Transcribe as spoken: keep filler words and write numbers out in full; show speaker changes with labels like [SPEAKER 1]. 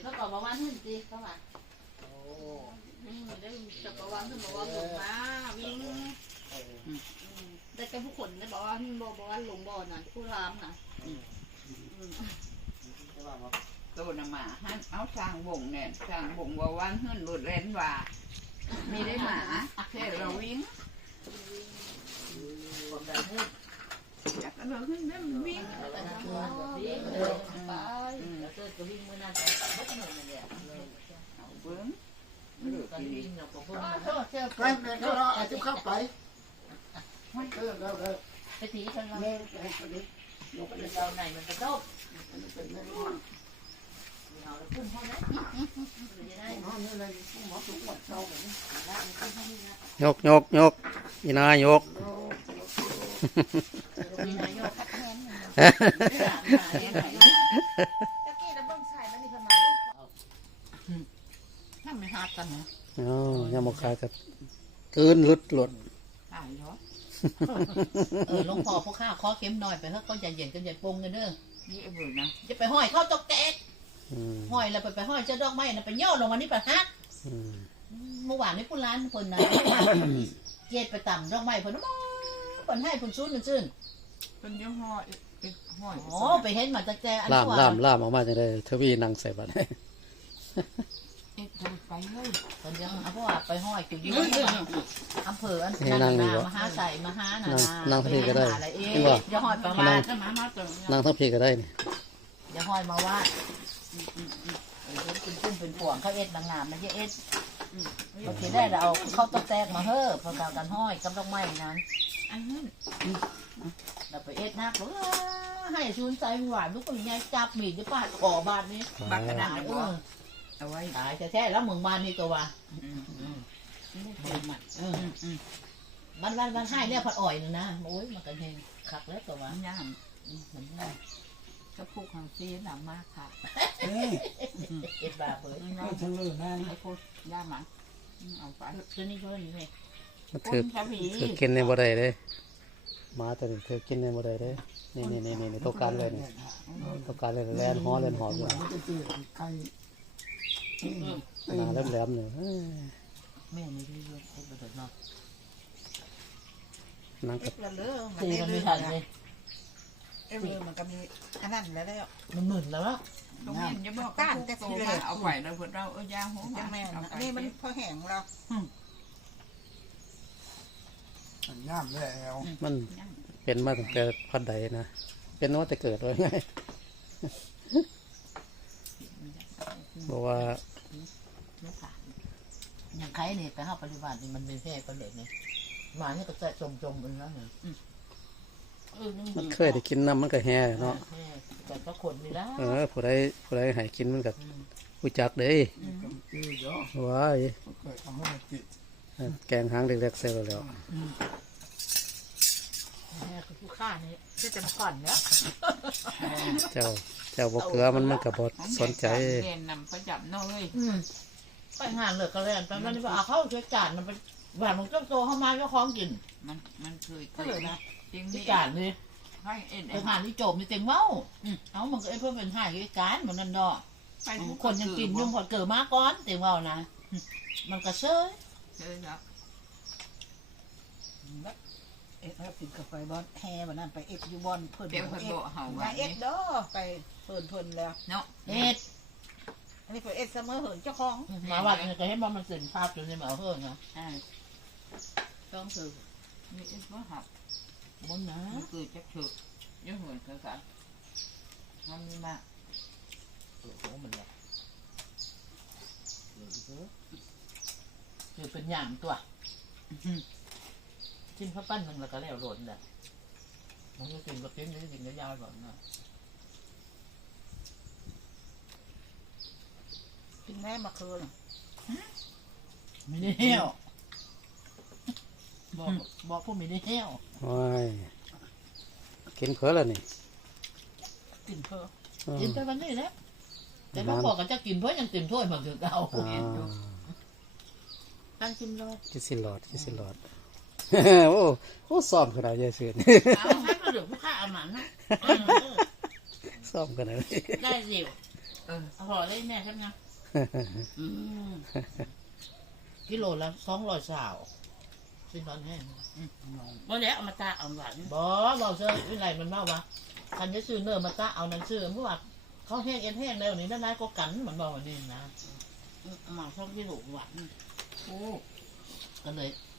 [SPEAKER 1] เขาบอกว่าขึ้นสิเขาว่าโอ้ได้จะบอกว่าขึ้นบอกว่าลงมาวิ่งได้แค่ผู้คนได้บอกว่าบอกว่าลงบ่อน่ะผู้รามน่ะ
[SPEAKER 2] ตัวน้ำหมาฮันเอาสร้างบ่งเนี่ยสร้างบ่งว่าวันหื่นหลุดเล่นว่ามีได้หมาแค่เราวิ่งอยากกระโดดขึ้นได้มันวิ่ง
[SPEAKER 1] วิ่งไปแล้วเจอก็วิ่งเมื่อนั้นก็บัดหนึ่งนั่นแหละ
[SPEAKER 2] เอาเบิ้ง
[SPEAKER 1] ตอนวิ่งเราก็เพิ่ง
[SPEAKER 3] ใกล้แม่ก็อาจจะเข้าไปเออเราเรา
[SPEAKER 1] ไปตีกันเรา
[SPEAKER 3] แม่ไปคนนี้ลงไปเลย
[SPEAKER 1] เราไหนมันกระโดด
[SPEAKER 3] เป็นแม่
[SPEAKER 1] เอาแล้วขึ้นห้องนั้นจะได้
[SPEAKER 3] ห้องนี้เลยหมอถูกวัดเช่าแบบนี้
[SPEAKER 4] ยกยกยกอีนายก
[SPEAKER 1] ถ้าไม่หักกันนะ
[SPEAKER 4] อ๋อยามกขายกับตื่นลุดหลุด
[SPEAKER 2] ตายเหรอ
[SPEAKER 1] เออหลวงพ่อพวกข้าขอเข็มหน่อยไปเฮ้ยเขาใจเย็นกันใหญ่ปงกันเด้อ
[SPEAKER 2] นี่เออนะ
[SPEAKER 1] จะไปห้อยเข้าตกแตกห้อยแล้วไปไปห้อยเจ้าดอกไม้นะไปย่อลงมานี่ไปฮักเมื่อวานนี้ผู้ร้านคนนะเจ็ดไปต่ำดอกไม้เพิ่นมาเพิ่นให้เพิ่นซู้นเพิ่นซื่น
[SPEAKER 2] เพิ่นยังห้อยห้อย
[SPEAKER 1] อ๋อไปเห็นมาจากแต่อัน
[SPEAKER 4] ล่ามล่ามล่ามออกมาจะได้ทวีนั่งใส่บัตรให้
[SPEAKER 2] เอ็ดไปเลย
[SPEAKER 1] ตอนยังเพราะว่าไปห้อยอยู่ที่อำเภออันนั้นมามหาใส่มหานา
[SPEAKER 4] นั่งทั้งพีก็ได้
[SPEAKER 1] อย่าห้อยประมาณ
[SPEAKER 4] นั่งทั้งพีก็ได้นี่
[SPEAKER 1] อย่าห้อยมาว่าเป็นกุ้งเป็นป่วงเขาเอ็ดบางงามมันจะเอ็ดโอเคได้เราเอาเข้าตกแตกมาเฮ้อพอการกันห้อยกับดอกไม้นั้น
[SPEAKER 2] อันนั้น
[SPEAKER 1] เราไปเอ็ดนักเลยให้ชูนใจหวานลูกคนใหญ่จับมีดจะปาดคอบานนี้
[SPEAKER 2] บักกระดาษเออ
[SPEAKER 1] เอาไว้ตายแท้ๆแล้วเมืองบ้านนี่ตัวว่ามันมันมันให้เนี่ยผัดอ่อยนึงนะโอ้ยมันกันเองขักแล้วตัวว่า
[SPEAKER 2] ย่ามเหมือนกันกระพุกของซีหนามากค่ะ
[SPEAKER 1] เอ็ดบาเผย
[SPEAKER 3] ก็เฉลยนะ
[SPEAKER 2] ไอ้พวกย่ามันเอาไป
[SPEAKER 1] ตัวนี้เท่านี้เลย
[SPEAKER 4] มันถือถือกินในบ่ได้เลยมาแต่เธอกินในบ่ได้เลยนี่นี่นี่นี่ต้องการเลยนี่ต้องการเลยแล่นหอแล่นหออยู่หนาแหลมๆเนี่ย
[SPEAKER 1] แม่ไม่ได้เยอะเอ็ดแบบนั้น
[SPEAKER 4] นั่งกับ
[SPEAKER 1] ตีมันไม่ทันเลย
[SPEAKER 2] เอ็ดมันก็มีอันนั้นแล้วแล้ว
[SPEAKER 1] มันหมื่นแล้ว
[SPEAKER 2] ตรงนี้จะบอกก้านแต่ทีเลยเอาไหวเราเพื่อเราเออยาหัวแม่อันนี้มันพอแห้งเรา
[SPEAKER 3] ย่ามแล้ว
[SPEAKER 4] มันเป็นมาตั้งแต่พันใดนะเป็นว่าแต่เกิดไว้ไงบอกว่า
[SPEAKER 1] อย่างใครเนี่ยไปห้าปฏิบัติมันเป็นแค่ประเด็นเนี่ยหมาเนี่ยก็จะจมจมมันแล้วเนี่ย
[SPEAKER 4] มันเคยได้กินน้ำมันก็แห่เนาะ
[SPEAKER 1] แต่ก็คนนี่แล้ว
[SPEAKER 4] เออผู้ใดผู้ใดให้กินมันก็ผู้จักเด้ว้ายแกงหางเล็กๆใส่แล้ว
[SPEAKER 1] ผู้ฆ่านี่จะจะมาก่อนเนาะ
[SPEAKER 4] เจ้าเจ้าบกเกลือมันมันกับบดสนใจ
[SPEAKER 2] เรียนนำประจับน้อย
[SPEAKER 1] ไปงานเลยก็เรียนไปมันว่าเข้าช่วยจานมันเป็นหวานมันก็โตเข้ามาก็คล้องกิน
[SPEAKER 2] มันมันเคย
[SPEAKER 1] ก็เลยนะ
[SPEAKER 2] จริง
[SPEAKER 1] จานเลยไปผ่านที่โจมนี่เต็มเมาเอามันก็ไอ้เพื่อเป็นห่ายกิการเหมือนนั่นดอกคนยังกินยุ่งพอเกิดมาก้อนเต็มเมานะมันก็เชย
[SPEAKER 2] เชยครับ
[SPEAKER 1] เอ็ดแล้วปิดกับไฟบอลแห่แบบนั้นไปเอ็ดยูบอลเพิ่น
[SPEAKER 2] เดี๋ยวเพิ่นโบเห่า
[SPEAKER 1] มาเอ็ดดอไปเพิ่นเพิ่นแล้ว
[SPEAKER 2] เนาะ
[SPEAKER 1] เอ็ดอันนี้เพิ่นเอ็ดเสมอเหินเจ้าของมาวัดเนี่ยจะให้บอลมันสินภาพอยู่ในหมาเหินนะอ่าต้องคือ
[SPEAKER 2] มีเอ็ดว่าหัก
[SPEAKER 1] บนนะ
[SPEAKER 2] คือจะถือเยอะเหมือนกันกันทำนี่มา
[SPEAKER 1] โอ้โหมันเนี่ยคือเป็นอย่างตัวชิ้นข้าวปั้นหนึ่งแล้วก็แล้วหล่นเลยมันก็กินกับเต็มนี้กินยาวๆก่อนนะกินแม่มาคืนไม่ได้เหี้ยวบอกบอกพวกไม่ได้เหี้ยว
[SPEAKER 4] ว้ายกินเพื่อแล้วนี่
[SPEAKER 1] กินเพื่อกินไปวันนี้แล้วแต่พอบอกกันจะกินเพื่อยังเต็มถ้วยมาถึงเอาตั้งกินรอด
[SPEAKER 4] กินสิหลอดกินสิหลอดโอ้โอ้ซ้อมขนาดใหญ่สุด
[SPEAKER 1] เอาให้มาดูผู้ข้าอาหมันนะ
[SPEAKER 4] ซ้อมขนาด
[SPEAKER 1] ได้สิ
[SPEAKER 2] เออ
[SPEAKER 1] อร่อยเลยแม่ใช่ไหมอืมกิโลละสองร้อยสาวเป็นตอนแห้ง
[SPEAKER 5] บ่แล้วเอามาตาเอาหวาน
[SPEAKER 1] บอบอกเชื่อวิไลมันเล่าว่าคันจะซื้อเนื้อมาตะเอานั้นซื้อเมื่อว่าเขาแห้งเอ็นแห้งแล้วนี่ด้านในก็กันเหมือนบอกว่านี่นะ
[SPEAKER 5] หมาชอบที่หลูหวาน
[SPEAKER 2] โอ้
[SPEAKER 1] ก็เลย